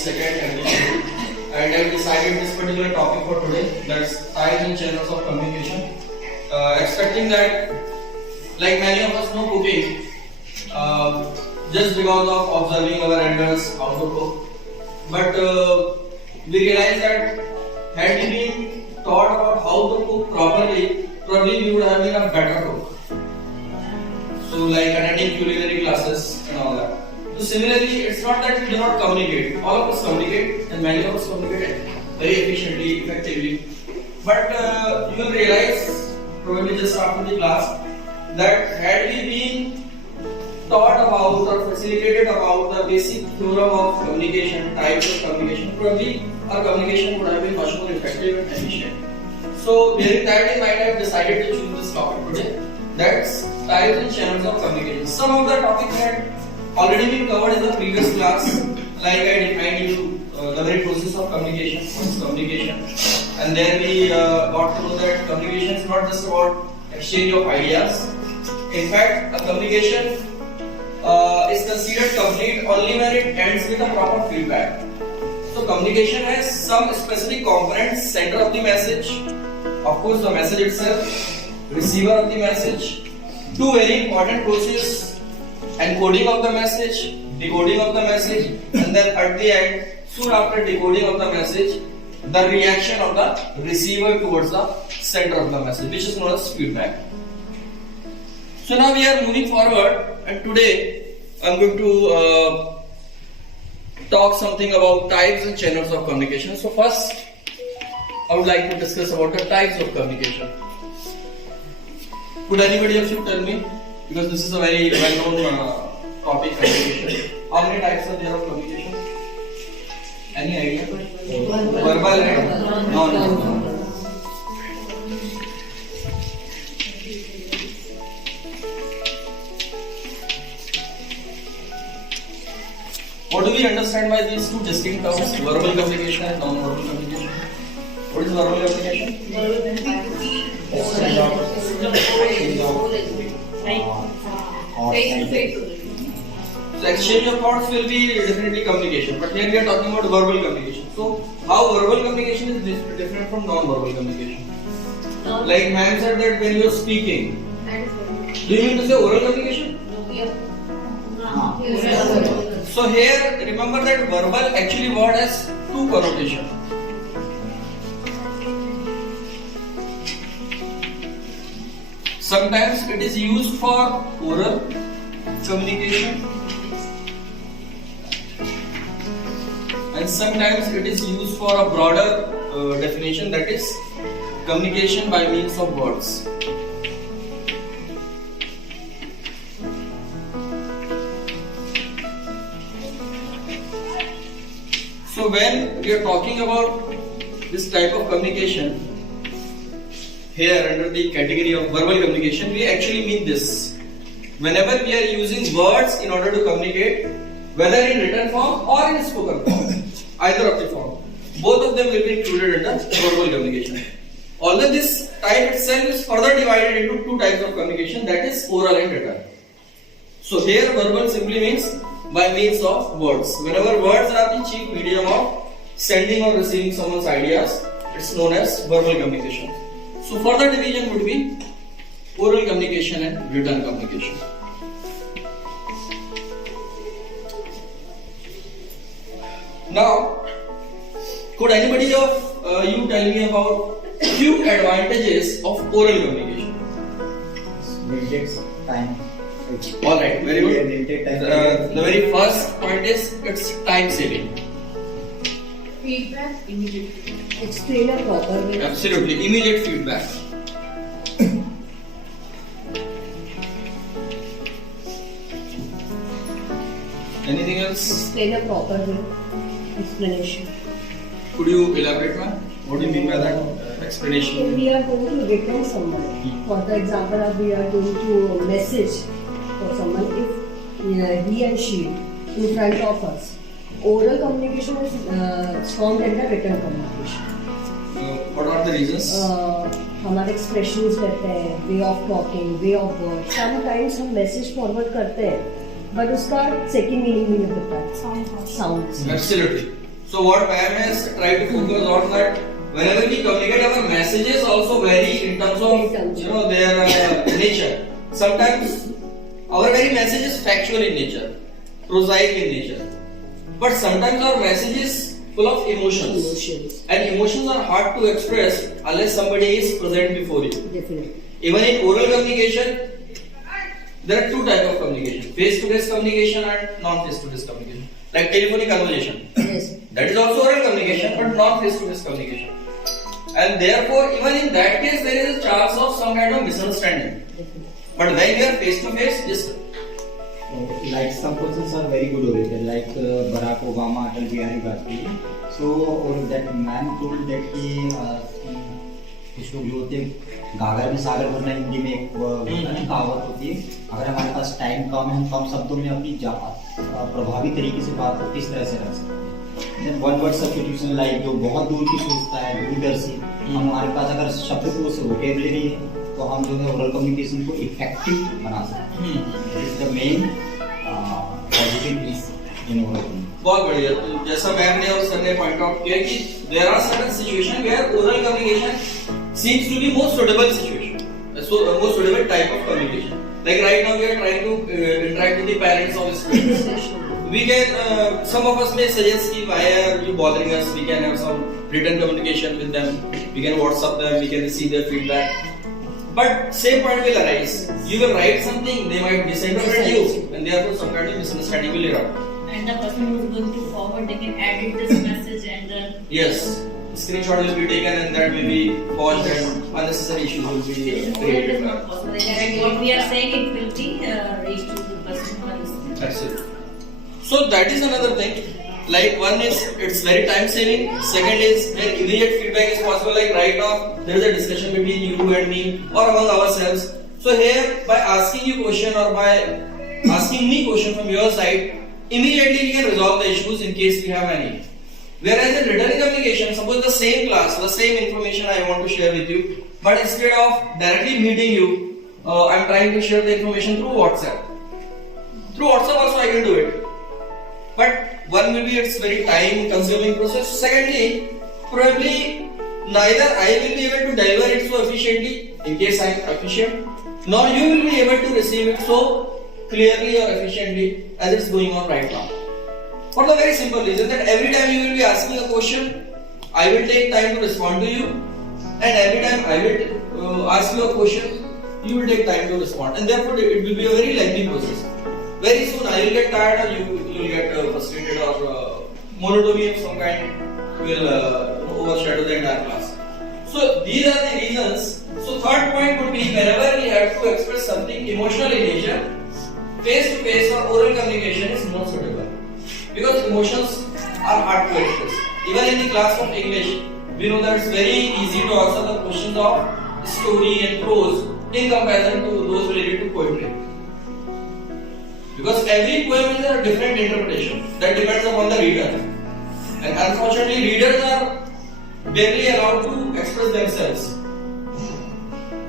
second episode, and I decided this particular topic for today, that's types and channels of communication. Expecting that, like many of us know cooking, just because of observing our elders how to cook. But we realized that had we been taught about how to cook properly, probably we would have been a better cook. So like attending culinary classes and all that. So similarly, it's not that we do not communicate. All of us communicate, and many of us communicate very efficiently, effectively. But you will realize, probably just after the class, that had we been taught about or facilitated about the basic theorem of communication, types of communication, probably our communication would have been much more effective and efficient. So bearing that in mind, I have decided to choose this topic today. That's types and channels of communication. Some of the topics had already been covered in the previous class, like I defined you the very process of communication, what is communication, and then we got to know that communication is not just about exchange of ideas. In fact, a communication is considered complete only when it ends with a proper feedback. So communication has some specific components: sender of the message, of course the message itself, receiver of the message, two very important processes: encoding of the message, decoding of the message, and then at the end, soon after decoding of the message, the reaction of the receiver towards the sender of the message, which is known as feedback. So now we are moving forward, and today I am going to talk something about types and channels of communication. So first, I would like to discuss about the types of communication. Could anybody of you tell me, because this is a very well-known topic, communication, how many types are there of communication? Any idea? Verbal and non-verbal. What do we understand by these two distinct terms, verbal communication and non-verbal communication? What is verbal communication? So exchange of thoughts will be definitely communication, but here we are talking about verbal communication. So how verbal communication is different from non-verbal communication? Like ma'am said that when you are speaking, do you mean to say oral communication? So here remember that verbal actually word has two connotations. Sometimes it is used for oral communication, and sometimes it is used for a broader definition, that is communication by means of words. So when we are talking about this type of communication, here under the category of verbal communication, we actually mean this. Whenever we are using words in order to communicate, whether in written form or in spoken form, either of the form, both of them will be included under verbal communication. Although this type itself is further divided into two types of communication, that is oral and written. So here verbal simply means by means of words. Whenever words are the chief medium of sending or receiving someone's ideas, it's known as verbal communication. So further division would be oral communication and written communication. Now, could anybody of you tell me about few advantages of oral communication? Limited time. Alright, very good. The very first point is it's time saving. Feedback immediately. Explain a proper way. Absolutely, immediate feedback. Anything else? Explain a proper way. Explanation. Could you elaborate, ma'am? What do you mean by that? Explanation. If we are going to return someone, for the example, if we are going to message for someone, if he and she in front of us, oral communication is stronger than the written communication. What are the reasons? हमारे expressions रहते हैं, way of talking, way of word. Sometimes हम message forward करते हैं but उसका second meaning भी नहीं होता है. Sounds. Absolutely. So what ma'am has tried to focus on that whenever we communicate, our messages also vary in terms of their nature. Sometimes our very message is factual in nature, prosaic in nature, but sometimes our message is full of emotions. And emotions are hard to express unless somebody is present before you. Definitely. Even in oral communication, there are two types of communication: face-to-face communication and non-face-to-face communication. Like telephonic conversation. Yes. That is also oral communication, but not face-to-face communication. And therefore, even in that case, there is a chance of some kind of misunderstanding. But when you are face-to-face, just like some persons are very good over it, like Barack Obama, Atal Bihari Vajpayee. So or that man told that he कुछ लोग जो होते हैं गागर में सागर भरना, हिंदी में एक कहावत होती है, अगर हमारे पास टाइम कम है हम कम शब्दों में अपनी प्रभावी तरीके से बात को किस तरह से रख सकते हैं. Then one word substitution, like जो बहुत दूर की सोचता है दूरदर्शी, हमारे पास अगर शब्दकोश वोकेबुलरी है तो हम जो है ओरल कम्युनिकेशन को इफेक्टिव बना सकते हैं. This is the main positive in oral communication. बहुत बढ़िया. तो जैसा मैम ने और सर ने पॉइंट आउट किया कि there are certain situation where oral communication seems to be most suitable situation, so most suitable type of communication. Like right now we are trying to interact with the parents of students. We can some of us may suggest कि why are you bothering us? We can have some written communication with them. We can WhatsApp them. We can receive their feedback. But same point will arise. You will write something, they might misinterpret you, and therefore some kind of misunderstanding will arise. And the person who is going to forward, they can edit this message and then Yes. Screenshot will be taken and that will be paused and unnecessary issues will be it is created. not possible. Like what we are saying, it will be reached to the person who is listening. That's it. So that is another thing. Like one is it's very time saving. Second is when immediate feedback is possible. Like right now there is a discussion between you and me or among ourselves. So here by asking you question or by asking me question from your side, immediately we can resolve the issues in case we have any. Whereas in written communication, suppose the same class, the same information I want to share with you, but instead of directly meeting you, I'm trying to share the information through WhatsApp. Through WhatsApp also I can do it. But one will be it's very time consuming process. Secondly, probably neither I will be able to deliver it so efficiently in case I am efficient, nor you will be able to receive it so clearly or efficiently as it's going on right now. For the very simple reason that every time you will be asking a question, I will take time to respond to you, and every time I will ask you a question, you will take time to respond, and therefore it will be a very lengthy process. Very soon I will get tired, or you will get frustrated, or monotony of some kind will overshadow the entire class. So these are the reasons. So third point would be whenever we have to express something emotional in nature, face to face or oral communication is more suitable. Because emotions are hard to express. Even in the class of English, we know that it's very easy to answer the questions of story and prose in comparison to those related to poetry. Because every poem has a different interpretation that depends upon the reader. And unfortunately, readers are barely allowed to express themselves.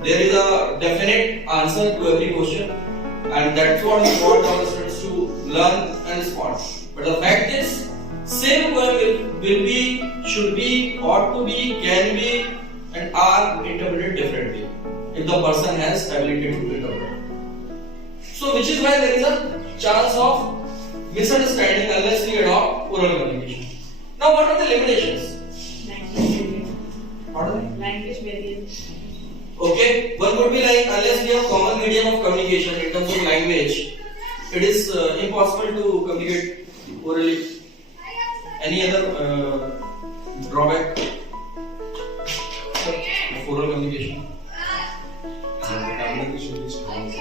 There is a definite answer to every question, and that's what we want our students to learn and respond. But the fact is, same poem will be, should be, ought to be, can be, and are interpreted differently if the person has ability to interpret. So, which is why there is a chance of misunderstanding unless we adopt oral communication. Now, what are the limitations? Language barrier. What are they? Language barrier. Okay, one would be like unless we have common medium of communication in terms of language, it is impossible to communicate orally. Any other drawback of oral communication? The communication is strong.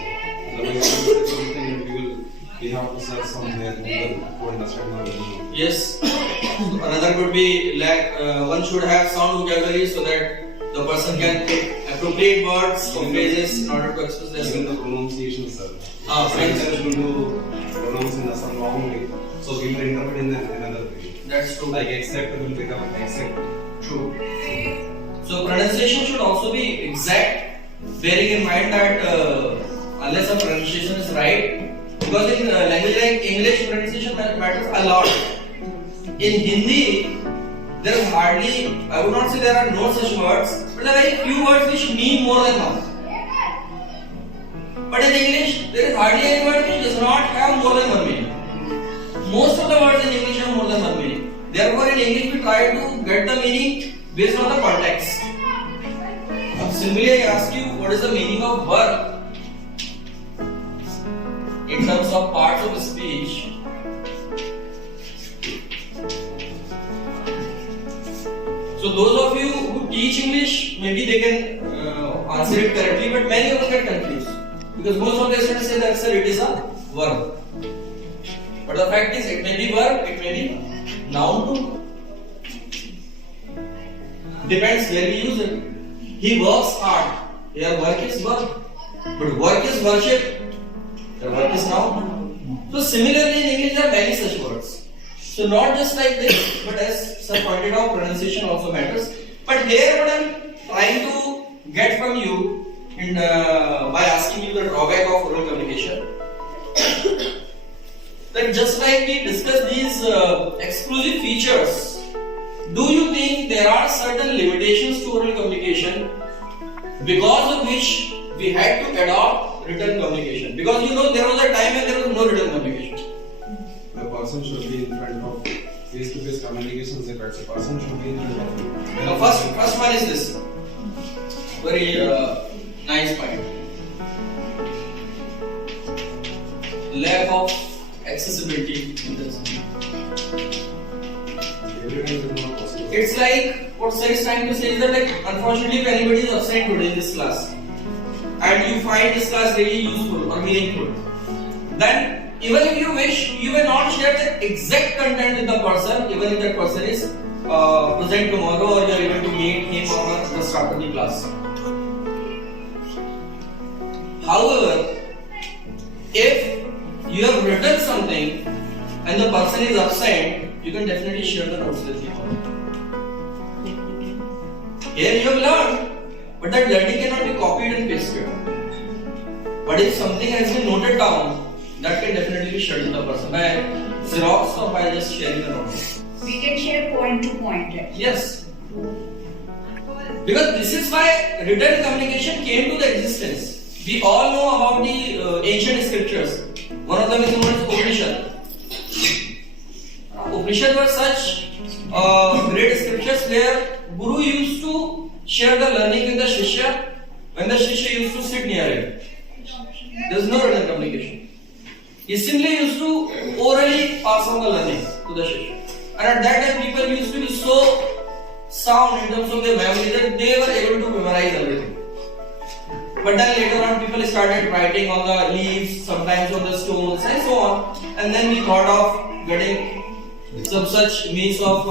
Otherwise, something we have to search somewhere to understand our meaning. Yes. Another could be like one should have sound vocabulary so that the person can pick appropriate words or phrases in order to express their Even the pronunciation, sir. Friends are going to pronounce in some wrong way, so we will interpret in another way. That's true. Like accept will become accept. True. So pronunciation should also be exact, bearing in mind that unless the pronunciation is right, because in language like English, pronunciation matters a lot. In Hindi, there is hardly, I would not say there are no such words, but there are very few words which mean more than one. But in English, there is hardly any word which does not have more than one meaning. Most of the words in English have more than one meaning. Therefore, in English, we try to get the meaning based on the context. Simply, I ask you, what is the meaning of verb in terms of parts of speech? So, those of you who teach English, maybe they can answer it correctly, but many of us get confused because most of the students say that sir, it is a verb. But the fact is, it may be verb, it may be noun too. Depends where we use it. He works hard. Here work is verb. But work is worship. The work is noun. So similarly in English there are many such words. So not just like this, but as sir pointed out, pronunciation also matters. But here what I am trying to get from you in, by asking you the drawback of oral communication, that just like we discussed these exclusive features, do you think there are certain limitations to oral communication because of which we had to adopt written communication? Because you know there was a time when there was no written communication. The person should be in front of face-to-face communications. If it's a person should be in front of you. The first one is this. Very nice point. Lack of accessibility in this. It's like what sir is trying to say is that like unfortunately if anybody is absent today in this class and you find this class really useful or meaningful, then even if you wish, you may not share the exact content with the person, even if that person is present tomorrow or you are able to meet him or her just after the class. However, if you have written something and the person is absent, you can definitely share the notes with him. Here you have learned, but that learning cannot be copied and pasted. But if something has been noted down, that can definitely be shared with the person by Xerox or by just sharing the notes. We can share point to point. Yes. Because this is why written communication came to the existence. We all know about the ancient scriptures. One of them is known as Upanishad. Upanishad were such great scriptures where Guru used to share the learning with the Shishya when the Shishya used to sit near him. There is no written communication. He simply used to orally pass on the learning to the Shishya. And at that time people used to be so sound in terms of their memory that they were able to memorize everything. But then later on people started writing on the leaves, sometimes on the stones and so on. And then we thought of getting some such means of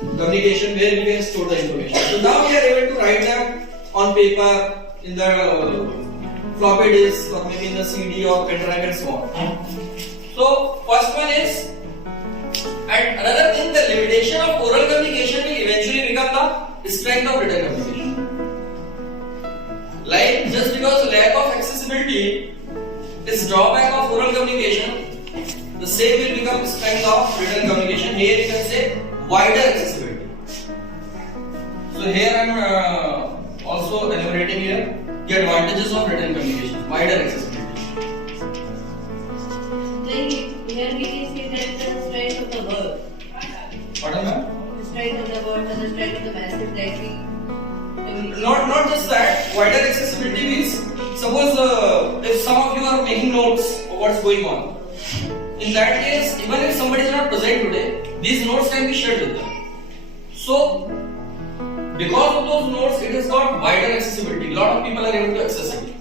communication where we can store the information. So now we are able to write them on paper, in the floppy disk or maybe in the CD or pen drive and so on. So first one is, and another thing, the limitation of oral communication will eventually become the strength of written communication. Like just because lack of accessibility is drawback of oral communication, the same will become strength of written communication. Here you can say wider accessibility. So here I am also enumerating here the advantages of written communication, wider accessibility. Like here we can see that the strength of the word. Pardon ma'am? The strength of the word and the strength of the message that we Not just that, wider accessibility means suppose if some of you are making notes of what's going on. In that case, even if somebody is not present today, these notes can be shared with them. So, because of those notes, it has got wider accessibility. A lot of people are able to access it.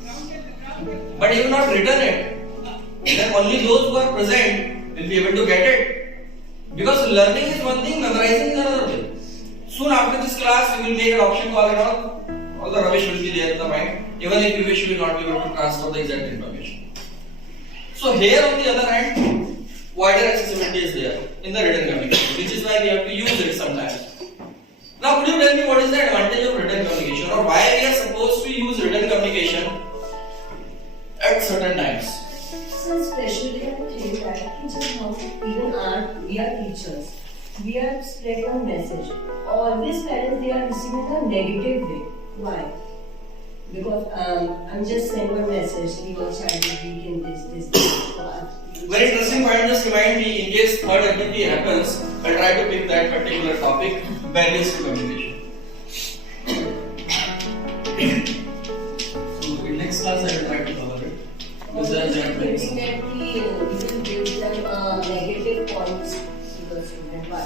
But if you have not written it, then only those who are present will be able to get it. Because learning is one thing, memorizing is another thing. Soon after this class, we will make an option call and all the rubbish will be there in the mind. Even if you wish, you will not be able to transfer the exact information. So here on the other hand, wider accessibility is there in the written communication, which is why we have to use it sometimes. Now could you tell me what is the advantage of written communication or why we are supposed to use written communication at certain times? So especially I think that just how even we are teachers. We are spreading a message. Always parents they are receiving a negative way. Why? Because I'm just sending a message. Your child is weak in this. Very interesting point. Just remind me, in case third activity happens, I'll try to pick that particular topic, barriers to communication. So in next class, I will try to cover it. Because there are that things. Thinking that we will give them negative points to the student. Why?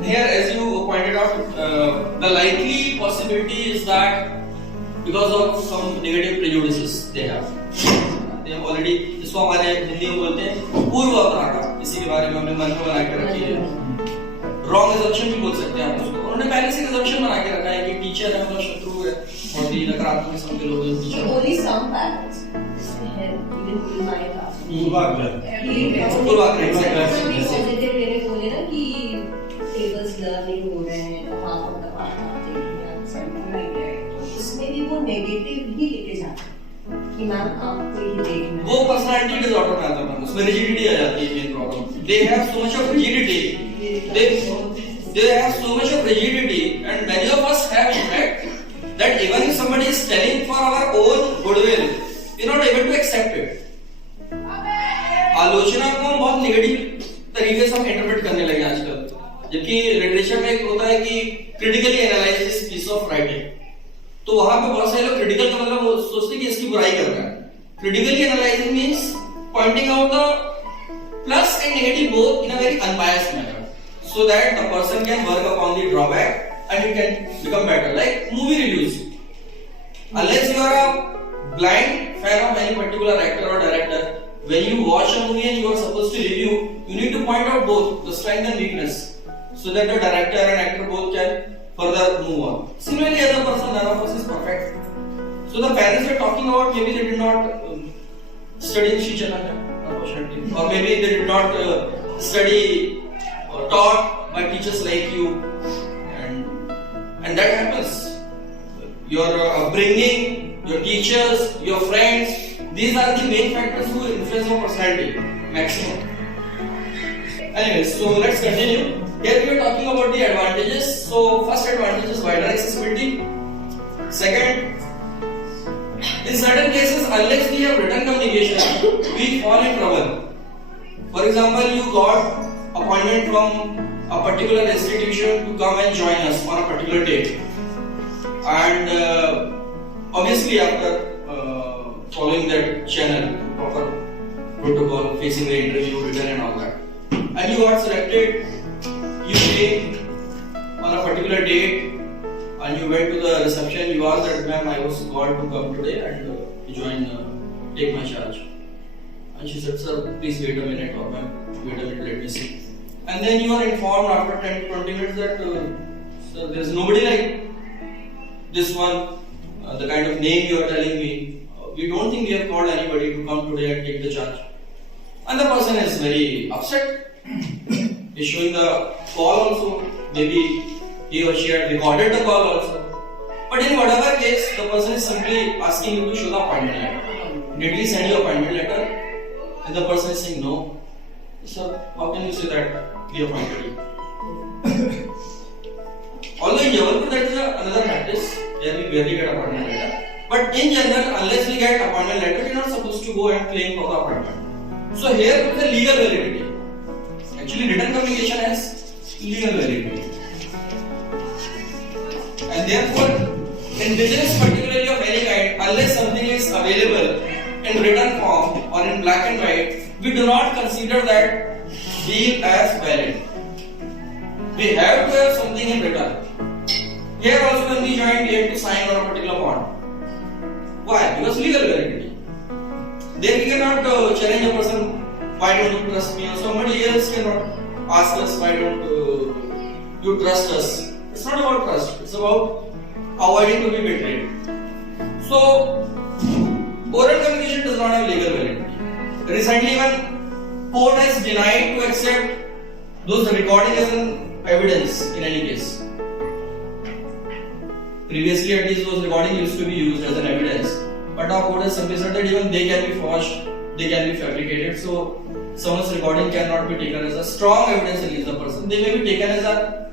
Here, as you pointed out, the likely possibility is that because of some negative prejudices they have already, इसको हमारे हिंदी में बोलते हैं पूर्व अपराधा, किसी के बारे में हमने मन में बना के रखी है, रॉन्ग assumption भी बोल सकते हैं आप उसको। उन्होंने पहले से assumption बना के रखा है कि टीचर है मतलब शत्रु है, बहुत ही नकारात्मक किस्म के लोग हैं teacher. Only some parents even in my class. पूर्वाग्रह पॉजिटिव मैंने बोले ना कि टेबल्स लर्निंग हो रहे हैं तो हाफ ऑफ द पार्ट आते हैं समथिंग लाइक दैट, उसमें भी वो नेगेटिव ही लेके जाते हैं कि मैम आपको ये देखना है। वो पर्सनालिटी डिसऑर्डर में आता है, उसमें रिजिडिटी आ जाती है। Main problem they have so much of rigidity, they have so much of rigidity, and many of us have in fact that even if somebody is telling for our own goodwill, we are not able to accept it. आलोचना को हम बहुत negative तरीके से हम interpret करने लगे आजकल, जबकि लिटरेचर में एक होता है कि critically analyse this piece of writing, तो वहां पे बहुत सारे लोग क्रिटिकल का मतलब वो सोचते हैं कि इसकी बुराई कर रहा है। Critically analysing means pointing out the plus and negative both in a very unbiased manner, so that the person can work upon the drawback and it can become better. Like movie reviews, unless you are a blind fan of any particular actor or director, when you watch a movie and you are supposed to review, you need to point out both the strength and weakness, so that the director and actor both can further move on. Similarly, as a person, none of us is perfect. So the parents were talking about maybe they did not study in Sri Chaitanya, unfortunately, or maybe they did not study or taught by teachers like you, and that happens. Your upbringing, your teachers, your friends, these are the main factors who influence your personality maximum. Anyways, so let's continue. Here we are talking about the advantages. So first advantage is wider accessibility. Second, in certain cases, unless we have written communication, we fall in trouble. For example, you got appointment from a particular institution to come and join us on a particular date, and obviously after following that channel, proper protocol, facing the interview, written and all that, and you got selected, you came on a particular date and you went to the reception, you asked that ma'am I was called to come today and join, take my charge, and she said sir please wait a minute, or ma'am wait a minute, let me see. And then you are informed after 10 to 20 minutes that sir, there is nobody like this one, the kind of name you are telling me. We don't think we have called anybody to come today and take the charge. And the person is very upset. Is showing the call also. Maybe he or she had recorded the call also. But in whatever case, the person is simply asking you to show the appointment letter. Did we send you appointment letter? And the person is saying no. Sir, how can you say that we appointed you? Although in Jabalpur that is another practice where we barely get appointment letter. But in general, unless we get appointment letter, we are not supposed to go and claim for the appointment. So here is the legal validity. Actually, written communication has legal validity. And therefore, in business particularly of any kind, unless something is available in written form or in black and white, we do not consider that deal as valid. We have to have something in written. Here also when we join, we have to sign on a particular bond. Why? Because legal validity. Then we cannot challenge a person, why don't you trust me? Or somebody else cannot ask us, why don't you trust us? It's not about trust, it's about avoiding to be betrayed. So, oral communication does not have legal validity. Recently, when court has denied to accept those recordings as an evidence in any case. Previously, at least those recordings used to be used as an evidence. But now code has simply said that even they can be forged, they can be fabricated. So someone's recording cannot be taken as a strong evidence against the person. They may be taken as a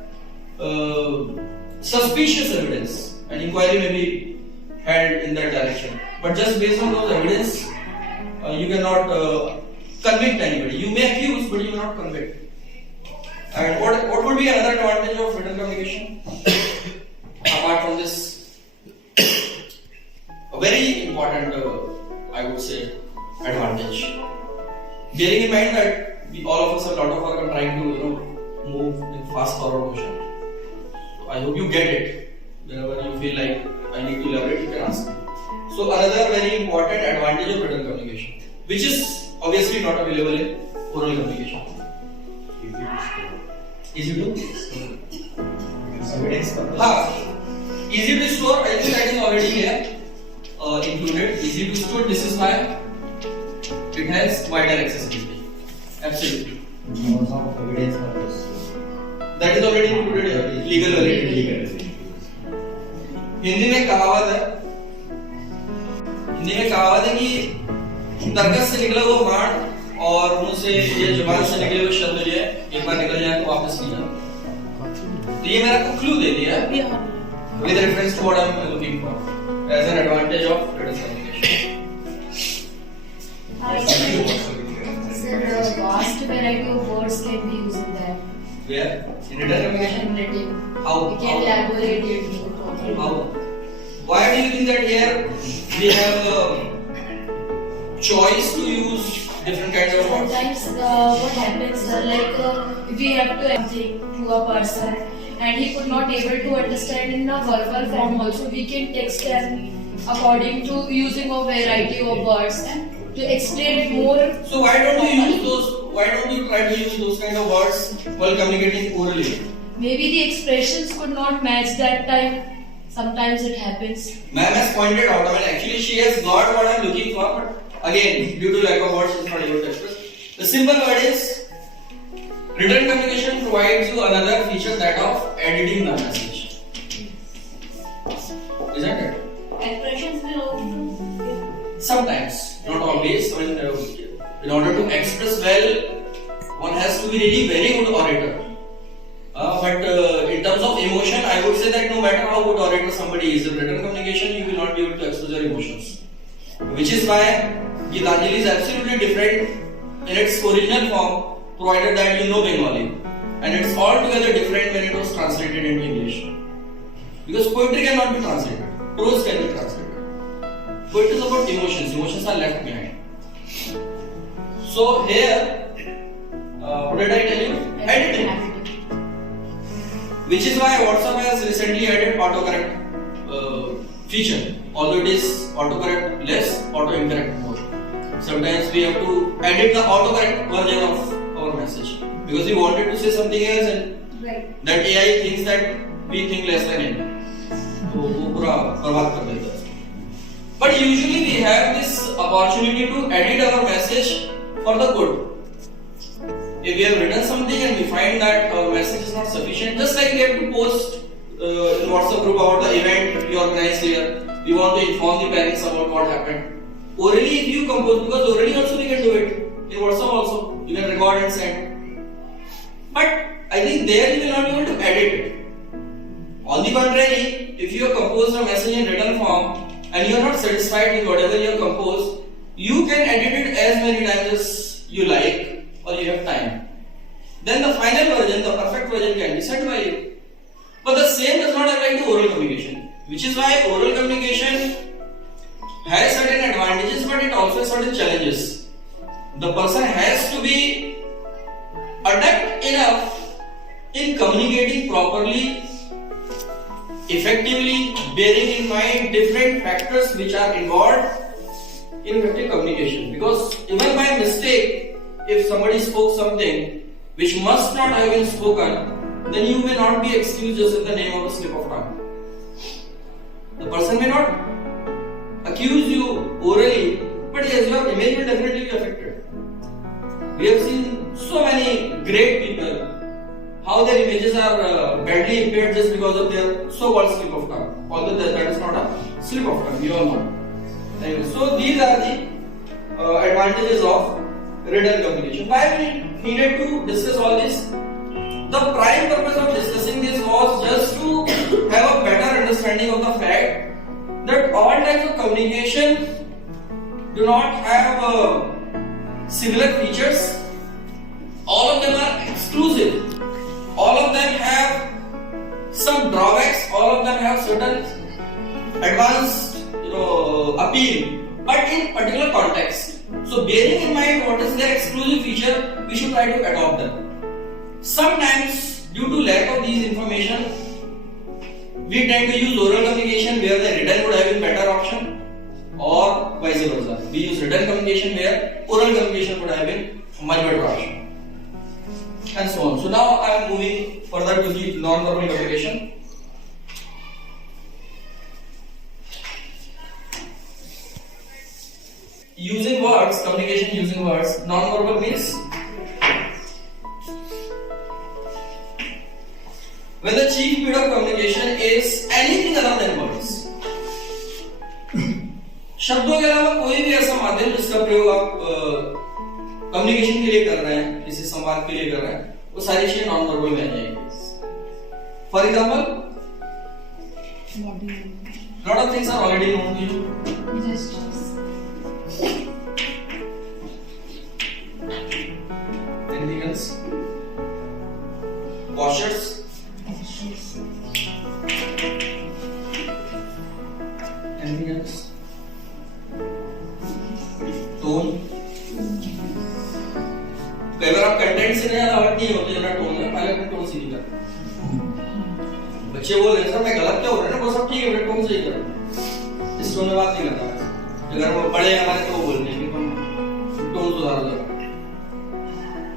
suspicious evidence, and inquiry may be held in that direction. But just based on those evidence, you cannot convict anybody. You may accuse, but you cannot convict. And what would be another advantage of written communication? Apart from this, a very important, I would say, advantage. Bearing in mind that all of us, a lot of us are trying to move in fast forward motion. So I hope you get it. Whenever you feel like I need to elaborate, you can ask me. So another very important advantage of written communication, which is obviously not available in oral communication. Easy to store. Evidence purpose. Easy to store, I think that is already here included. Easy to store, this is why it has wider accessibility. Absolutely. Also of evidence purpose. That is already included here. Legal validity. Hindi में कहावत है कि तर्कस से निकला वो बाण और मुंह से ये जुबान से निकले हुए शब्द जो है एक बार निकल जाए तो वापस नहीं आते. तो ये मेरा को क्लू दे दिया with reference to what I am looking for as an advantage of written communication. Sir, a vast variety of words can be used in that. Where? In written communication? Written. How? We can elaborate it. How? Why do you think that here we have choice to use different kinds of words? Sometimes what happens, if we have to something to a person and he could not able to understand in a verbal form also, we can text them according to using a variety of words and to explain it more. So why don't you use those? Why don't you try to use those kind of words while communicating orally? Maybe the expressions could not match that time. Sometimes it happens. Ma'am has pointed out, actually she has got what I am looking for, but again, due to lack of words, she is not able to express. The simple word is, written communication provides you another feature, that of editing the message. Isn't it? Expressions will also. Sometimes, not always. In order to express well, one has to be really very good orator. But in terms of emotion, I would say that no matter how good orator somebody is, in written communication, you will not be able to express your emotions. Which is why Gitanjali is absolutely different in its original form, provided that you know Bengali. And it's altogether different when it was translated into English. Because poetry cannot be translated, prose can be translated. Poetry is about emotions, emotions are left behind. So here, what did I tell you? Editing. Which is why WhatsApp has recently added autocorrect feature. Although it is autocorrect less, auto-incorrect more. Sometimes we have to edit the autocorrect version of our message because we wanted to say something else and that AI thinks that we think less than him. So वो पूरा बर्बाद कर देता है. But usually we have this opportunity to edit our message for the good. If we have written something and we find that our message is not sufficient, just like we have to post in WhatsApp group about the event we organized here, we want to inform the parents about what happened. Orally, if you compose, because orally also we can do it, in WhatsApp also, you can record and send. But I think there you will not be able to edit it. On the contrary, if you have composed a message in written form and you are not satisfied with whatever you have composed, you can edit it as many times as you like. Or you have time. Then the final version, the perfect version can be sent by you. But the same does not apply to oral communication. Which is why oral communication has certain advantages but it also has certain challenges. The person has to be adept enough in communicating properly, effectively, bearing in mind different factors which are involved in effective communication. Because even by mistake, if somebody spoke something which must not have been spoken, then you may not be excused just in the name of a slip of tongue. The person may not accuse you orally, but yes, your image will definitely be affected. We have seen so many great people, how their images are badly impaired just because of their so-called slip of tongue. Although that is not a slip of tongue, we all know. Anyway, so these are the advantages of written communication. Why we needed to discuss all this? The prime purpose of discussing this was just to have a better understanding of the fact that all types of communication do not have similar features. All of them are exclusive. All of them have some drawbacks. All of them have certain advanced, appeal, but in particular context. So, bearing in mind what is their exclusive feature, we should try to adopt them. Sometimes, due to lack of these information, we tend to use oral communication where the written would have been better option, or vice versa. We use written communication where oral communication would have been much better option, and so on. So now I am moving further to the non-verbal communication. Using words, communication using words, non-verbal means when the chief mode of communication is anything other than words. शब्दों के अलावा कोई भी ऐसा माध्यम जिसका प्रयोग आप कम्युनिकेशन के लिए कर रहे हैं, किसी संवाद के लिए कर रहे हैं, वो सारी चीजें नॉन वर्बल में आ जाएंगी. For example, lot of things are already known to you. Gestures. Anything else? Postures. Anything else? Tone. कई बार आप कंटेंट से नहीं अलर्ट नहीं होते जब टोन में, पहले अपने टोन से नहीं करते. बच्चे बोल रहे हैं सर मैं गलत क्या हो रहा है ना, वो सब ठीक है बेटा टोन से ही करो. इस टोन में बात नहीं करता है. अगर वो बड़े हमारे तो वो बोलते हैं कि तुम टोन सुधारो जरा,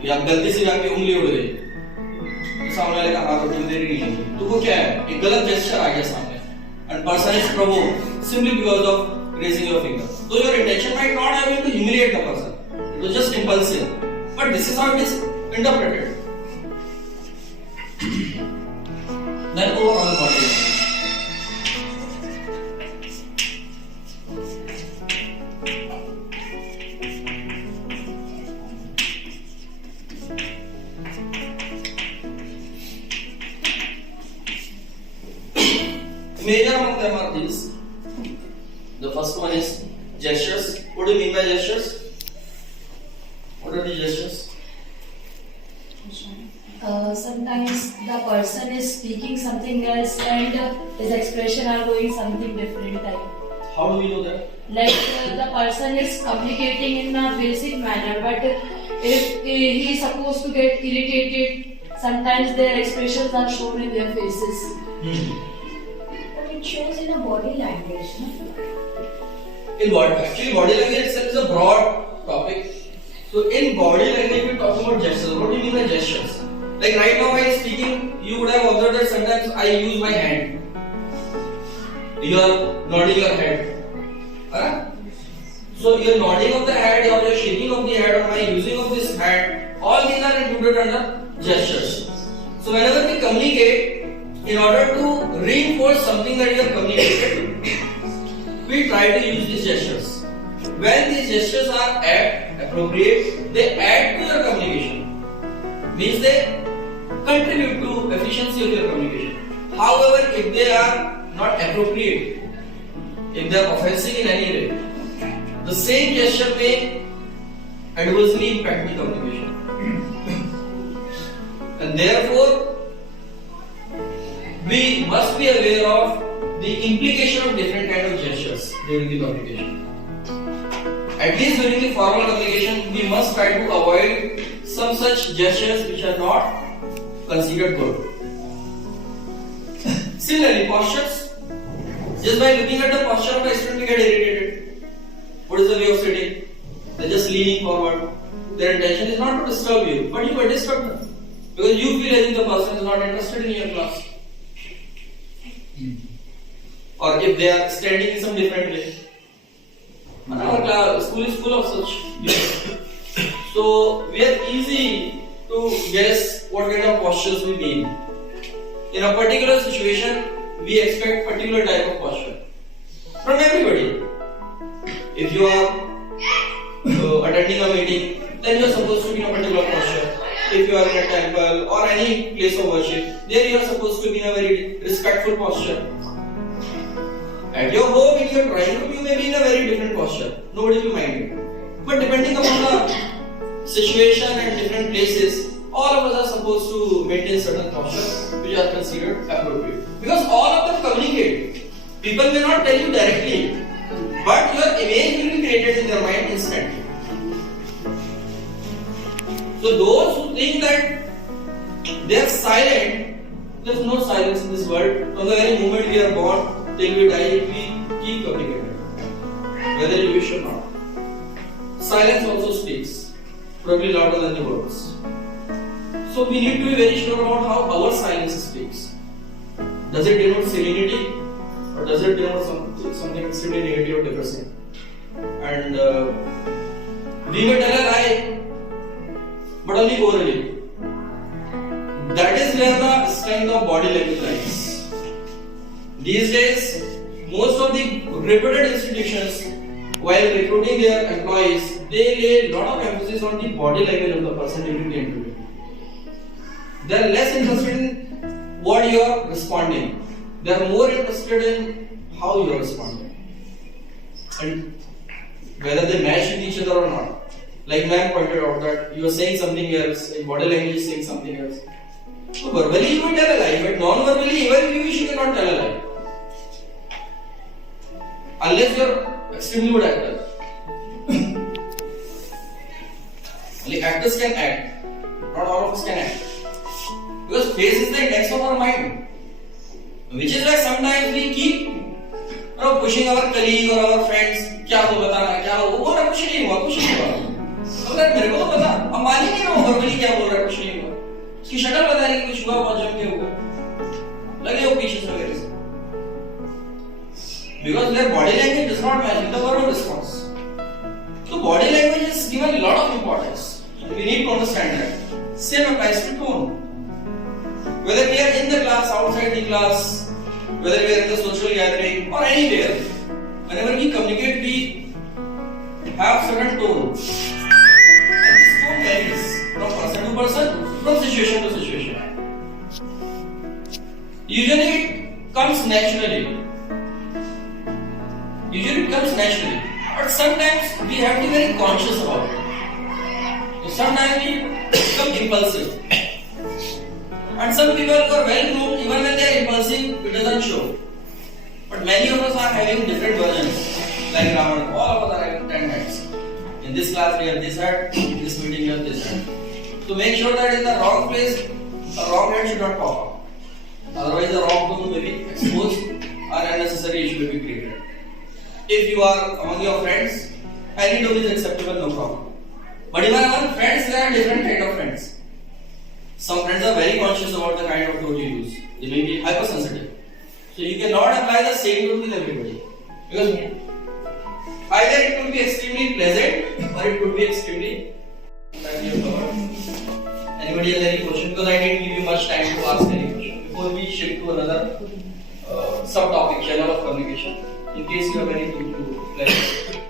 या गलती से आपकी उंगली उड़ गई, तो सामने वाले का हाथ उठने देरी नहीं लगी, तो वो क्या है, एक गलत जेस्चर आ गया सामने, and person is provoked simply because of raising your finger. So your intention might not have been to humiliate the person, it was just impulsive, but this is how it is interpreted. Then overall body language. Major among them are these. The first one is gestures. What do you mean by gestures? What are the gestures? Sometimes the person is speaking something else and his expression are going something different type. How do we know that? Like the person is communicating in a basic manner, but if he is supposed to get irritated, sometimes their expressions are shown in their faces. But it shows in a body language, no? Actually, body language itself is a broad topic. So, in body language, we talk about gestures. What do you mean by gestures? Like right now, while speaking, you would have observed that sometimes I use my hand. You are nodding your head. Huh? So, your nodding of the head, or your shaking of the head, or my using of this hand, all these are included under gestures. So, whenever we communicate, in order to reinforce something that you have communicated, we try to use these gestures. When these gestures are appropriate, they add to your communication. Means they contribute to efficiency of your communication. However, if they are not appropriate, if they are offensive in any way, the same gesture may adversely impact the communication. And therefore, we must be aware of the implication of different kind of gestures during the communication. At least during the formal communication, we must try to avoid some such gestures which are not considered good. Similarly, postures. Just by looking at the posture of a student, we get irritated. What is the way of sitting? They're just leaning forward. Their intention is not to disturb you, but you are disturbed them because you feel as if the person is not interested in your class. Or if they are standing in some different way. And our class, school is full of such people. So we are easy to guess what kind of postures we mean. In a particular situation, we expect particular type of posture from everybody. If you are attending a meeting, then you are supposed to be in a particular posture. If you are in a temple or any place of worship, there you are supposed to be in a very respectful posture. At your home, in your drawing room, you may be in a very different posture. Nobody will mind it. But depending upon the situation and different places, all of us are supposed to maintain certain postures which are considered appropriate. Because all of them communicate. People may not tell you directly, but your image will be created in their mind instantly. So those who think that they are silent, there is no silence in this world. From the very moment we are born till we die, we keep communicating, whether you wish or not. Silence also speaks, probably louder than the words. So we need to be very sure about how our silence speaks. Does it denote serenity, or does it denote something extremely negative or depressing? And we may tell a lie, but only orally. That is where the strength of body language lies. These days, most of the reputed institutions, while recruiting their employees, they lay a lot of emphasis on the body language of the person during the interview. They are less interested in what you are responding. They are more interested in how you are responding and whether they match with each other or not. Like man pointed out that you are saying something else, in body language is saying something else. So verbally you may tell a lie, but non-verbally even if you wish you cannot tell a lie. Unless you are extremely good actor. Only actors can act. Not all of us can act. Because face is the index of our mind. Which is why sometimes we keep pushing our colleague or our friends. क्या वो बताना क्या वो बोल रहा कुछ नहीं हुआ कुछ नहीं हुआ. अगर मेरे को तो पता अब मान ही नहीं रहा verbally क्या बोल रहा है कुछ नहीं हुआ. उसकी शक्ल बता रही कुछ हुआ बहुत जम के हुआ. लगे वो पीछे से वगैरह से. Because their body language does not match with the verbal response. So body language is given a lot of importance. We need to understand that. Same applies to tone. Whether we are in the class, outside the class, whether we are in the social gathering or anywhere, whenever we communicate, we have certain tone. And this tone varies from person to person, from situation to situation. Usually it comes naturally. But sometimes we have to be very conscious about it. So sometimes we become impulsive. And some people who are well groomed, even when they are impulsive, it doesn't show. But many of us are having different versions. Like Raman, all of us are having 10 heads. In this class we have this head, in this meeting we have this head. So make sure that in the wrong place, the wrong head should not pop up. Otherwise the wrong tone may be exposed or unnecessary issue may be created. If you are among your friends, any tone is acceptable, no problem. But even among friends, there are different kind of friends. Some friends are very conscious about the kind of tone you use. They may be hypersensitive. So you cannot apply the same tone with everybody. Because either it could be extremely pleasant or it could be extremely Anybody has any question? Because I didn't give you much time to ask any question. Before we shift to another subtopic, channel of communication. In case you have anything to clarify.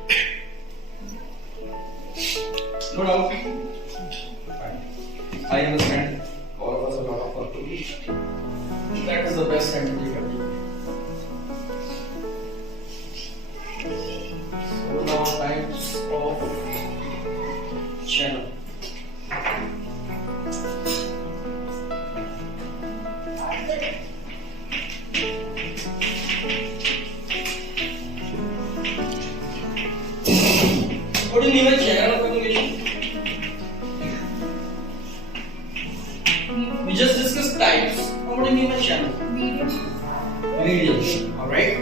No doubt. I understand all of us have a lot of work to do. That is the best time to take everything. So now types of channel. What do you mean by channel of communication? We just discussed types. What do you mean by channel? Medium. Alright.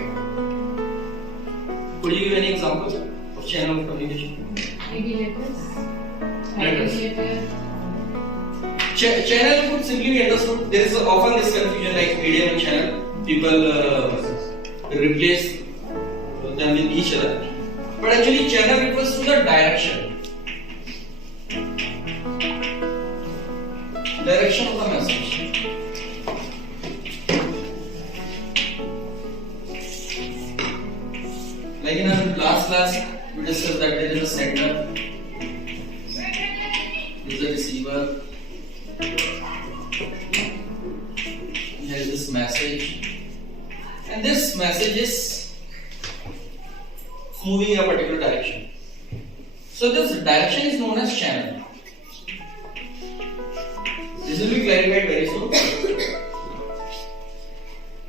Could you give any example of channel of communication? Letters. Channel could simply be understood. There is often this confusion like medium and channel. People replace them with each other. But actually channel refers to the direction. Direction of the message. Like in our last class, we sender. This is the receiver. Here is this message. And this message is moving in a particular direction. So this direction is known as channel. This will be clarified very soon.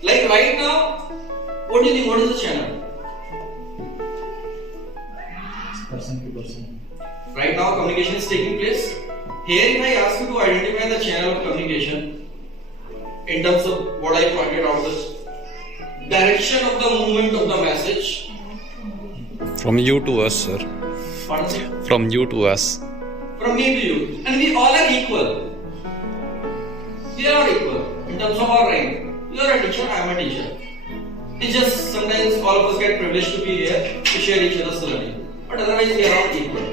Like right now, what do you think? What is the channel? Person to person. Right now, communication is taking place. Here, if I ask you to identify the channel of communication in terms of what I pointed out, the direction of the movement of the message. From you to us, sir. Pardon, sir? From you to us. From me to you, and we all are equal. We are all equal in terms of our rank. You are a teacher, I am a teacher. It's just sometimes all of us get privileged to be here to share each other's learning. But otherwise we are all equal.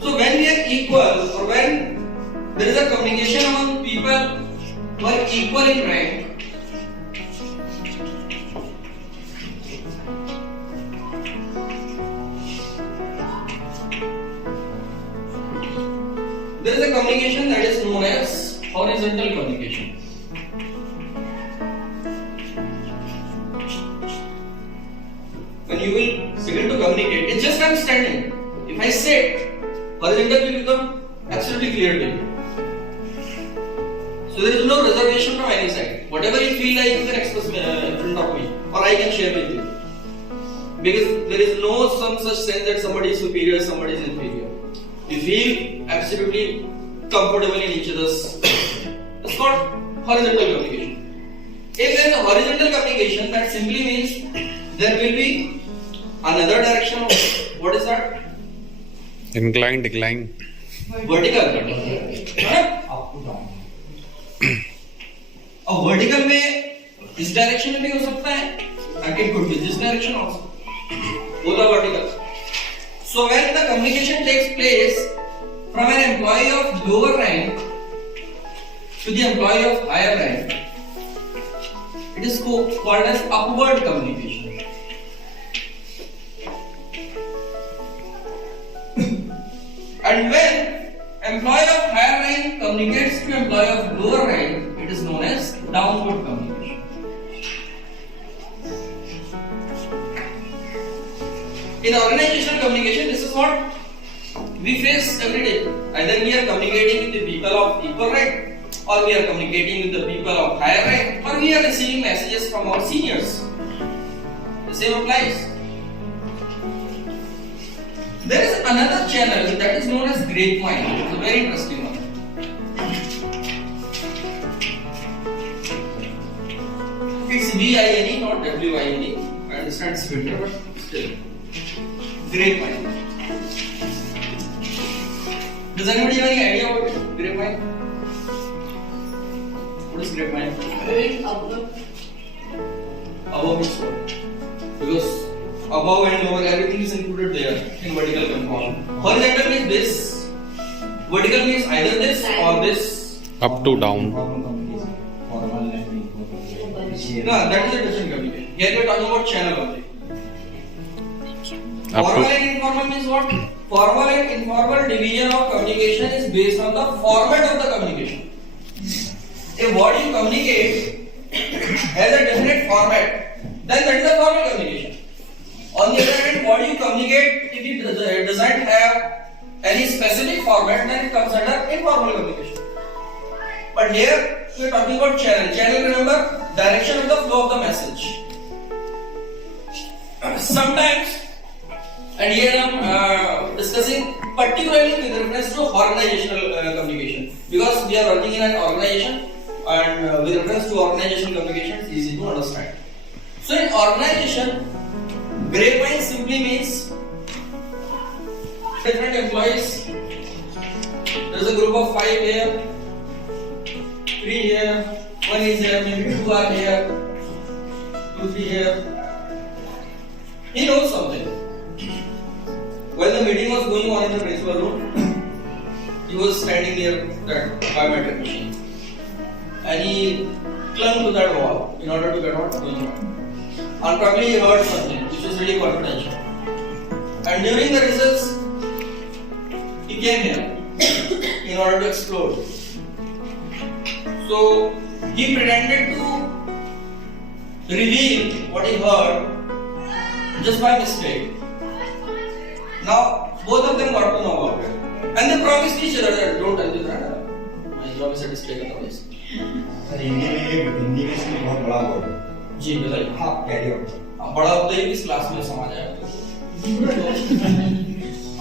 So when we are equal, or when there is a communication among people who are equal in rank, there is a communication that is known as horizontal communication. When you will begin to communicate, it's just I'm standing. If I sit, horizontal will become absolutely clear to you. So there is no reservation from any side. Whatever you feel like you can express in front of me, or I can share with you. Because there is no some such sense that somebody is superior, somebody is inferior. We feel absolutely comfortable in each other's. It's called horizontal communication. If there is a horizontal communication, that simply means there will be another direction of what is that? Incline, decline. Vertical. Up to down. और vertical में इस direction में भी हो सकता है and it could be this direction also. Both are vertical. So when the communication takes place from an employee of lower rank to the employee of higher rank, it is called as upward communication. And when employee of higher rank communicates to employee of lower rank, it is known as downward communication. In organizational communication, this is what we face every day. Either we are communicating with the people of equal rank, or we are communicating with the people of higher rank, or we are receiving messages from our seniors. The same applies. There is another channel that is known as grapevine. It's a very interesting one. It's V-I-N-E, not W-I-N-E. I understand it's filter, but still. Grapevine. Does anybody have any idea about it? Grapevine? What is grapevine? Above means what? Because above and lower, everything is included there in vertical compound. Horizontal means this. Vertical means either this or this. Up to down. Informal communication. Formal and informal. No, that is a different communication. Here we are talking about channel only. Up Formal to. and informal means what? Formal and informal division of communication is based on the format of the communication. If what you communicate has a definite format, then that is a formal communication. On the other hand, what you communicate, if it doesn't have any specific format, then it comes under informal communication. But here we are talking about channel. Channel, remember, direction of the flow of the message. Sometimes, and here I am discussing particularly with reference to organizational communication, because we are working in an organization, and with reference to organizational communication, it's easy to understand. So in organization, grapevine simply means different employees. There is a group of 5 here, 3 here, 1 is here, maybe 2 are here, 2, 3 here. He knows something. While the meeting was going on in the principal room, he was standing near that biometric machine, and he clung to that wall in order to get what was going on. And probably he heard something which was really confidential. And during the results, he came here in order to explore. So he pretended to reveal what he heard just by mistake. Now both of them got to know about it, and they promised each other that don't tell this. My job is a mistake otherwise. Sir Hindi में इसमें बहुत बड़ा word है। जी बताइए। हाँ carry out. बड़ा होता है इस क्लास में समझ आएगा।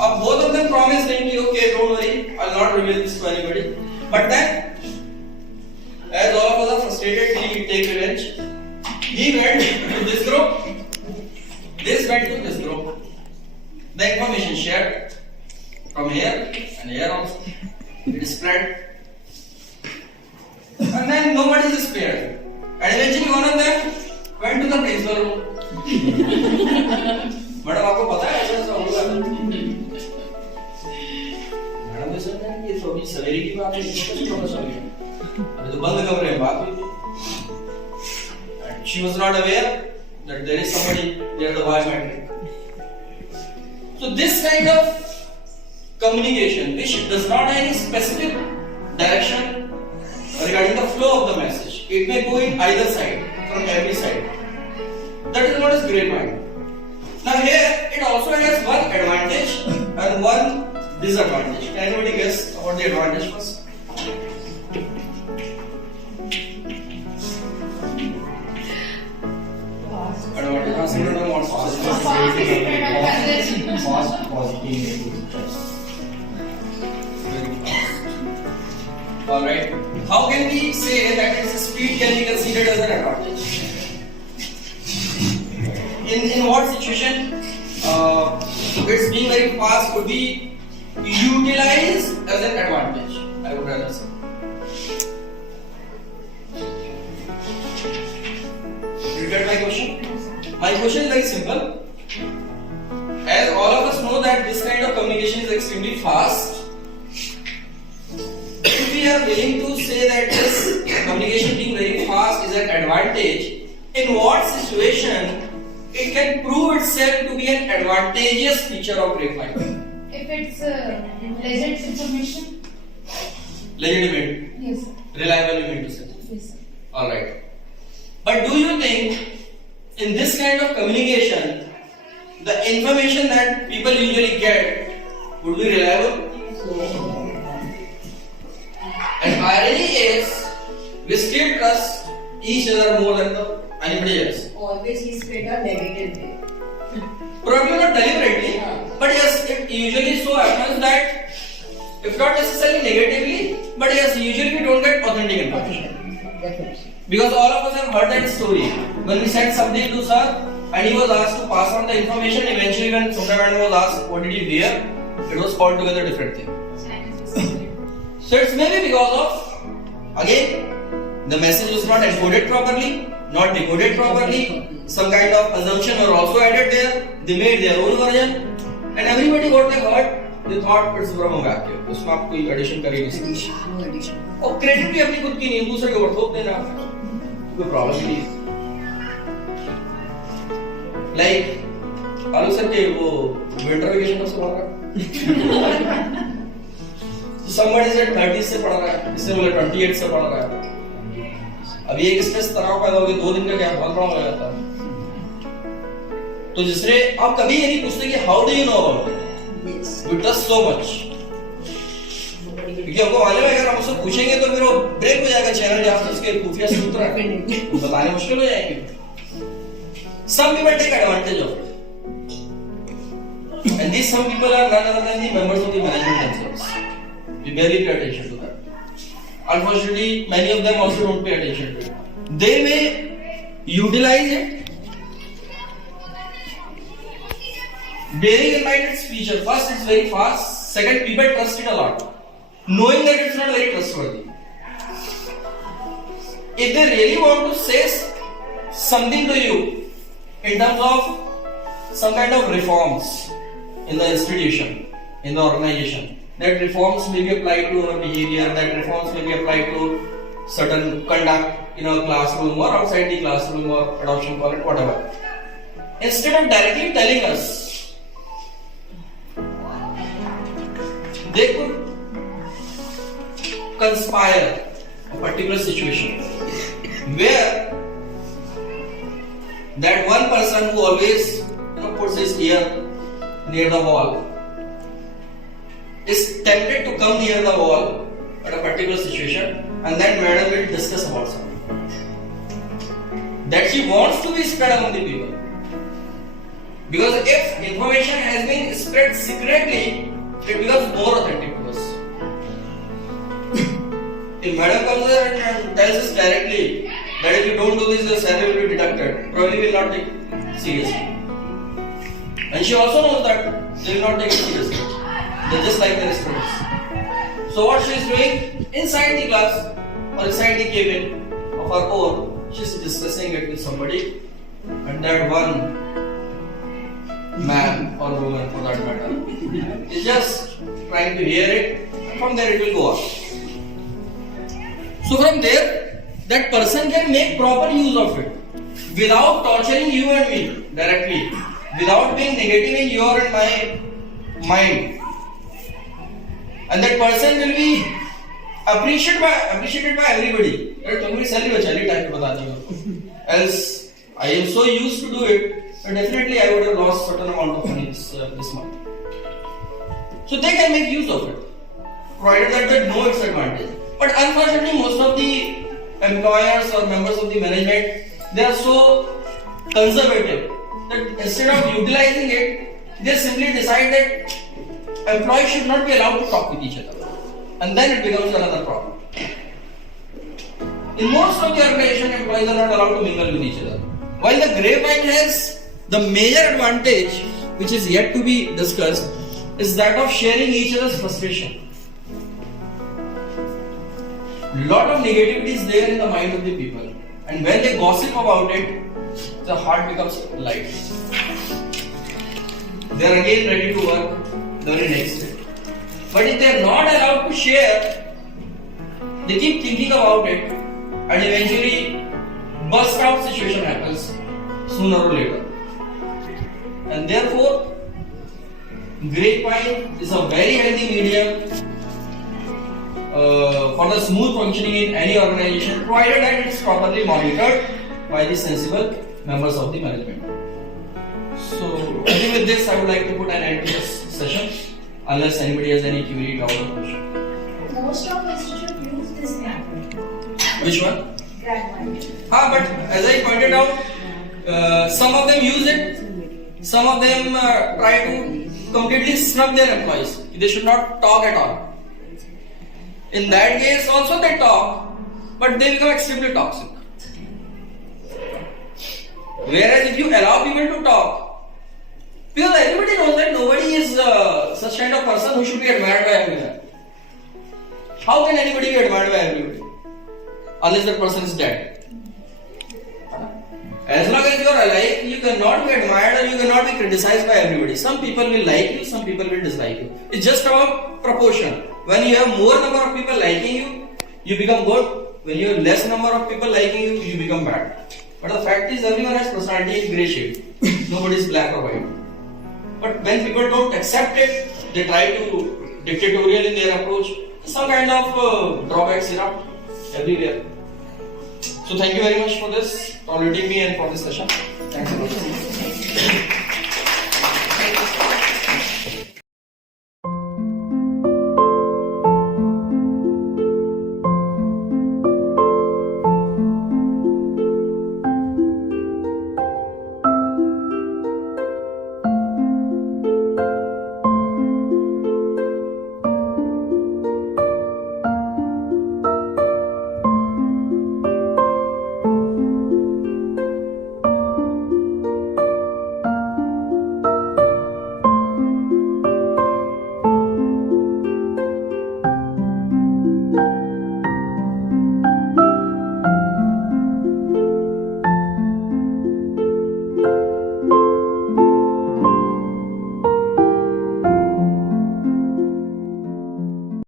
अब both of them promised saying कि okay don't worry I'll not reveal this to anybody, but then as all of us are frustrated he take revenge. He went to this group, this went to this group. The information shared from here and here also. It is spread. And then nobody is spared. And eventually one of them went to the principal room. Madam आपको पता है ऐसा होगा? Madam ने सोचा कि थोड़ी सवेरे की बात है, इसको थोड़ा सा अभी तो बंद कमरे में बात हुई थी. And she was not aware that there is somebody near the biometric. So this kind of communication, which does not have any specific direction regarding the flow of the message, it may go in either side, from every side. That is what is great mind. Now here it also has one advantage and one disadvantage. Can anybody guess about the advantage first? Advantage. Fast positive. Alright. How can we say that its speed can be considered as an advantage? In what situation its being very fast could be utilized as an advantage? I would rather say. Did you get my question? My question is very simple. As all of us know that this kind of communication is extremely fast, if we are willing to say that this communication being very fast is an advantage, in what situation it can prove itself to be an advantageous feature of grapevine? If it's legit information. Legitimate. Yes, sir. Reliable, you mean to say. Yes, sir. Alright. But do you think in this kind of communication, the information that people usually get would be reliable? And irony is, we still trust each other more than anybody else. Always he spread a negative way. Probably not deliberately, but yes, it usually so happens that, if not necessarily negatively, but yes, usually we don't get authentic information. Definitely. Because all of us have heard that story. When we sent something to sir, and he was asked to pass on the information, eventually when Sundar Madam was asked what did he wear, it was altogether different thing. So it's maybe because of, again, the message was not encoded properly, not decoded properly, some kind of assumption were also added there, they made their own version, and everybody what they heard, they thought it's Brahma Vakya. उसमें आप कोई addition कर ही नहीं सकते. No addition. और credit भी अपनी खुद की नहीं, दूसरे के ऊपर थोप देना, कोई problem नहीं. Like आलू सर के वो winter vacation में से पढ़ रहा. Somebody said 30 से पढ़ रहा है, इसने बोले 28 से पढ़ रहा है. अब ये स्ट्रेस तनाव पैदा हो गया, 2 दिन का गैप बहुत बड़ा हो जाता है. तो जिसने आप कभी ये नहीं पूछते कि how do you know about it? Yes. We trust so much. क्योंकि हमको मालूम है अगर हम उससे पूछेंगे तो फिर वो ब्रेक हो जाएगा चैनल जहाँ से उसके खुफिया सूत्र है, वो बताने मुश्किल हो जाएंगे. Some people take advantage of it, and these some people are none other than the members of the management themselves. We barely pay attention to that. Unfortunately, many of them also don't pay attention to it. They may utilize it, bearing in mind its feature. First, it's very fast. Second, people trust it a lot, knowing that it's not very trustworthy. If they really want to say something to you in terms of some kind of reforms in the institution, in the organization, that reforms may be applied to our behavior, that reforms may be applied to certain conduct in our classroom or outside the classroom or adoption policy, whatever. Instead of directly telling us, they could conspire a particular situation where that one person who always puts his ear near the wall is tempted to come near the wall at a particular situation, and then madam will discuss about something that she wants to be spread among the people. Because if information has been spread secretly, it becomes more authentic to us. If madam comes there and tells us directly that if you don't do this, your salary will be deducted, probably will not take seriously. And she also knows that they will not take it seriously. They just like their students. So what she is doing inside the class or inside the cabin of her own, she is discussing it with somebody, and that one man or woman for that matter is just trying to hear it, and from there it will go on. So from there, that person can make proper use of it without torturing you and me directly, without being negative in your and my mind. And that person will be appreciated by everybody. Else, I am so used to do it, but definitely I would have lost certain amount of money this month. So they can make use of it, provided that they know its advantage. But unfortunately, most of the employers or members of the management, they are so conservative that instead of utilizing it, they simply decide that employees should not be allowed to talk with each other, and then it becomes another problem. In most of the organization, employees are not allowed to mingle with each other. While the grapevine has the major advantage, which is yet to be discussed, is that of sharing each other's frustration. Lot of negativity is there in the mind of the people, and when they gossip about it, the heart becomes light. They are again ready to work the very next day. But if they are not allowed to share, they keep thinking about it, and eventually burst out situation happens sooner or later. And therefore, grapevine is a very healthy medium for the smooth functioning in any organization, provided that it is properly monitored by the sensible members of the management. So, I think with this, I would like to put an end to this session, unless anybody has any query, doubt, or question. Most of institutions use this method. Which one? Grapevine. But as I pointed out, some of them use it, some of them try to completely snub their employees. They should not talk at all. In that case, also they talk, but they become extremely toxic. Whereas if you allow people to talk, because everybody knows that nobody is such kind of person who should be admired by everyone. How can anybody be admired by everybody? Unless that person is dead. As long as you are alive, you cannot be admired or you cannot be criticized by everybody. Some people will like you, some people will dislike you. It's just about proportion. When you have more number of people liking you, you become good. When you have less number of people liking you, you become bad. But the fact is, everyone has personality in grey shade. Nobody is black or white. But when people don't accept it, they try to dictatorial in their approach. Some kind of drawbacks erupt everywhere. So thank you very much for this, for tolerating me and for this session. Thanks a lot.